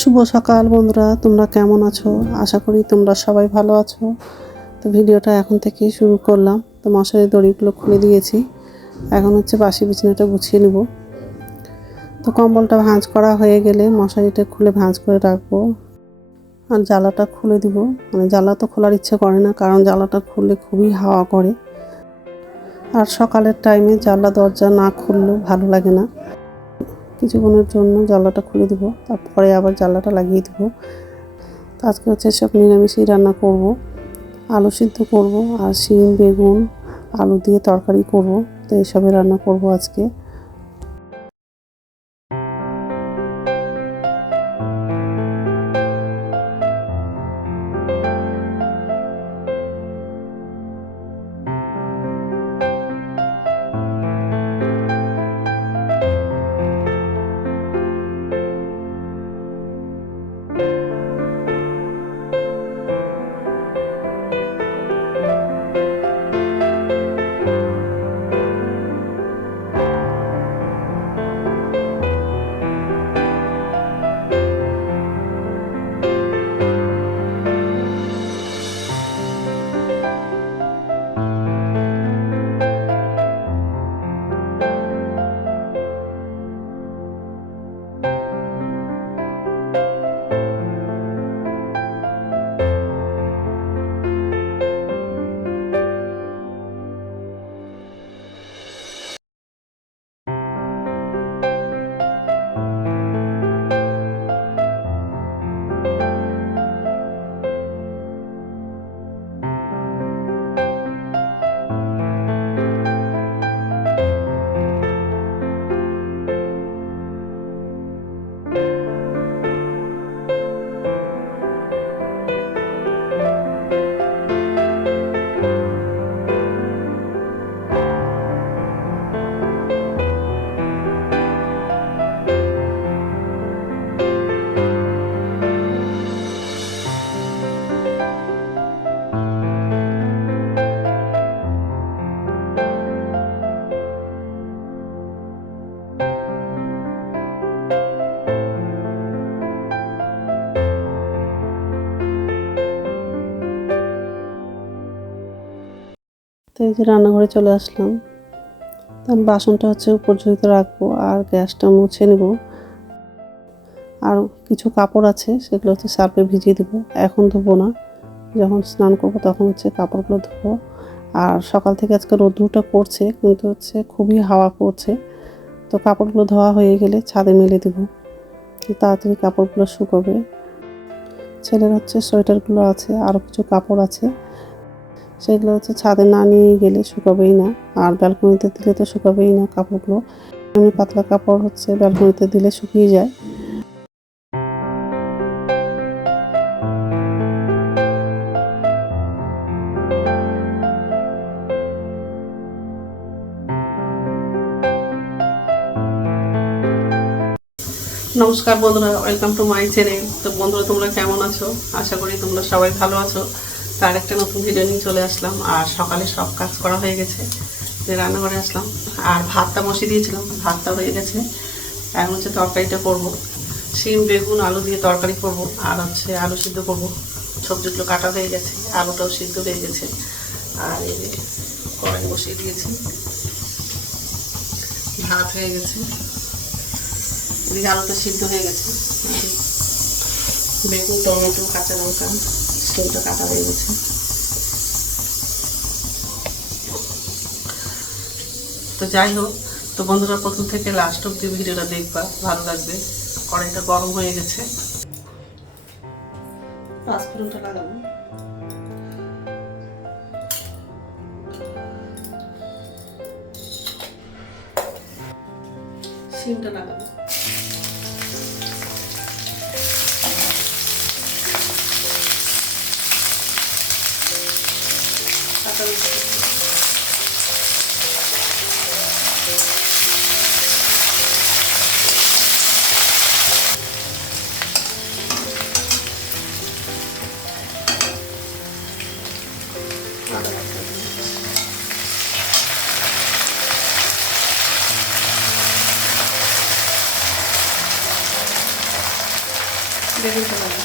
শুভ সকাল বন্ধুরা, তোমরা কেমন আছো? আশা করি তোমরা সবাই ভালো আছো। তো ভিডিওটা এখন থেকেই শুরু করলাম। তো মশারির দড়িগুলো খুলে দিয়েছি। এখন হচ্ছে বাসি বিছানাটা গুছিয়ে নিব। তো কম্বলটা ভাঁজ করা হয়ে গেলে মশারিটা খুলে ভাঁজ করে রাখবো আর জানলাটা খুলে দিব। জানলা তো খোলার ইচ্ছে করে না, কারণ জানলাটা খুললে খুবই হাওয়া করে। আর সকালের টাইমে জানলা দরজা না খুললেও ভালো লাগে না। কিছুক্ষণের জন্য জানলাটা খুলে দিব, তারপরে আবার জানলাটা লাগিয়ে দিব। তো আজকে হচ্ছে সব নিরামিষই রান্না করব। আলু সিদ্ধ করব আর শিম বেগুন আলু দিয়ে তরকারি করব। তো এইসবই রান্না করব আজকে। তো এই যে রান্নাঘরে চলে আসলাম। তখন বাসনটা হচ্ছে উপর ঝুড়িতে রাখবো আর গ্যাসটা মুছে নেব। আর কিছু কাপড় আছে, সেগুলো হচ্ছে সার্ফে ভিজিয়ে দেবো। এখন ধোবো না, যখন স্নান করবো তখন হচ্ছে কাপড়গুলো ধোবো। আর সকাল থেকে আজকে রোদ্দুরটা করছে, কিন্তু হচ্ছে খুবই হাওয়া করছে। তো কাপড়গুলো ধোয়া হয়ে গেলে ছাদে মেলে দেবো, তাড়াতাড়ি কাপড়গুলো শুকোবে। ছেলের হচ্ছে সোয়েটারগুলো আছে, আরও কিছু কাপড় আছে, সেগুলো হচ্ছে ছাদে না নিয়ে গেলে শুকাবেই না। আর ব্যালকনিতে দিলে তো শুকাবেই না কাপড়গুলো। এমনি পাতলা কাপড় হচ্ছে ব্যালকনিতে দিলে শুকিয়ে যায়। নমস্কার বন্ধুরা, ওয়েলকাম টু মাই চ্যানেল। তো বন্ধুরা, তোমরা কেমন আছো? আশা করি তোমরা সবাই ভালো আছো। তার একটা নতুন ভিডিও নিয়ে চলে আসলাম। আর সকালে সব কাজ করা হয়ে গেছে, যে রান্নাঘরে আসলাম আর ভাতটা বসিয়ে দিয়েছিলাম, ভাতটা হয়ে গেছে। এখন হচ্ছে তরকারিটা করব, শিম বেগুন আলু দিয়ে তরকারি করব। আর হচ্ছে আলু সিদ্ধ করব। সবজিগুলো কাটা হয়ে গেছে, আলুটাও সিদ্ধ হয়ে গেছে। আর এই যে কড়াই বসিয়ে দিয়েছি, ভাত হয়ে গেছে, এদিকে আলুটা সিদ্ধ হয়ে গেছে। বেগুন টমেটো কাঁচা লঙ্কা সেটা কাটা হয়ে গেছে। তো যাই হোক, তো বন্ধুরা প্রথম থেকে লাস্ট অব্দি ভিডিওটা দেখবা, ভালো লাগবে। কড়াইটা গরম হয়ে গেছে, পাঁচফোড়নটা লাগাবো, শিমটা লাগাবো, কাঁচা লঙ্কা আদা বাটা বেগুনটা দেবো।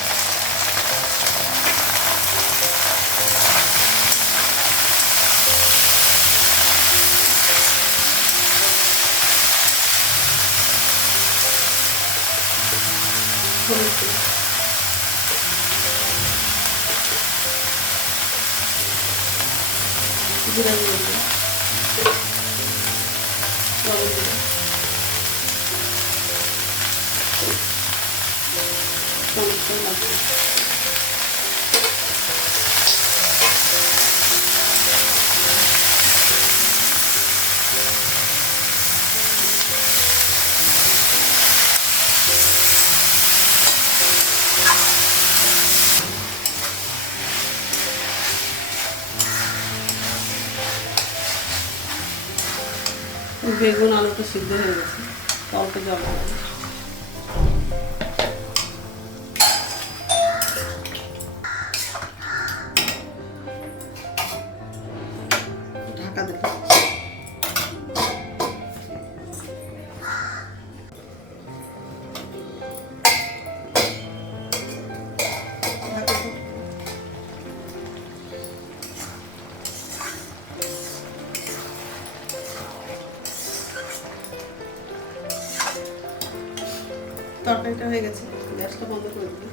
জিরা দিয়ে দেবো, লবণ দেবো, টমেটো লাগবে। বেগুন আলুটা সিদ্ধ হয়ে গেছে, অল্প জল দেবো। ঢাকা দেবো। তরকারিটা হয়ে গেছে, গ্যাসটা বন্ধ করে দিই।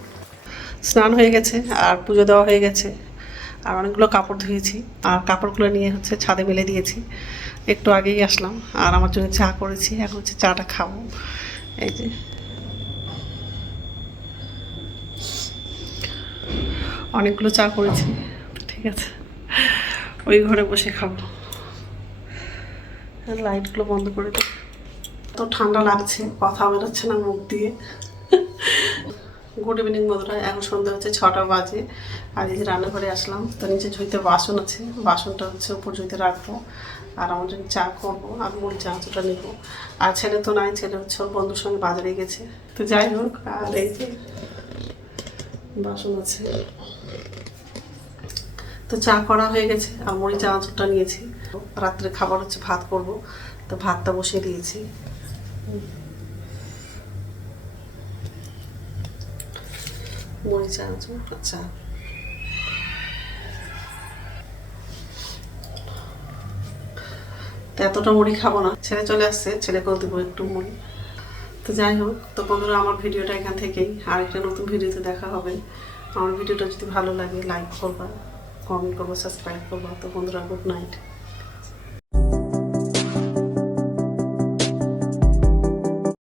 স্নান হয়ে গেছে আর পুজো দেওয়া হয়ে গেছে, আর অনেকগুলো কাপড় ধুয়েছি, আর কাপড়গুলো নিয়ে হচ্ছে ছাদে মেলে দিয়েছি। একটু আগেই আসলাম, আর আমার জন্য চা করেছি, এখন হচ্ছে চাটা খাবো। এই যে অনেকগুলো চা করেছি, ঠিক আছে, ওই ঘরে বসে খাবো। লাইটগুলো বন্ধ করে দিই। তো ঠান্ডা লাগছে, কথা বেরোচ্ছে না মুখ দিয়ে। গুড ইভিনিং বন্ধুরা, এখন সন্ধ্যা হচ্ছে 6টা বাজে, আর এই যে রান্নাঘরে আসলাম। তো নিচে ঝুঁইতে বাসন আছে, বাসনটা হচ্ছে উপর ঝুঁইতে রাখবো, আর আমার জন্য চা করবো, আর মুড়ি চাঁচটা নেবো। আর ছেলে তো নাই, ছেলে হচ্ছে ওর বন্ধুর সঙ্গে বাজারে গেছে। তো যাই হোক, আর এই যে বাসন আছে। তো চা করা হয়ে গেছে, আর মুড়ি চাঁচটা নিয়েছি। রাত্রে খাবার হচ্ছে ভাত করব, তো ভাতটা বসিয়ে দিয়েছি। মুড়ি চানাচুর, আচ্ছা। তো এতটা মুড়ি খাবো না, ছেলে চলে আসছে, ছেলেকেও দেবো একটু মুড়ি। তো যাই হোক, তো বন্ধুরা আমার ভিডিওটা এখান থেকেই, আর একটা নতুন ভিডিওতে দেখা হবে। আমার ভিডিওটা যদি ভালো লাগে লাইক করবা, কমেন্ট করবো, সাবস্ক্রাইব করবা। তো বন্ধুরা গুড নাইট।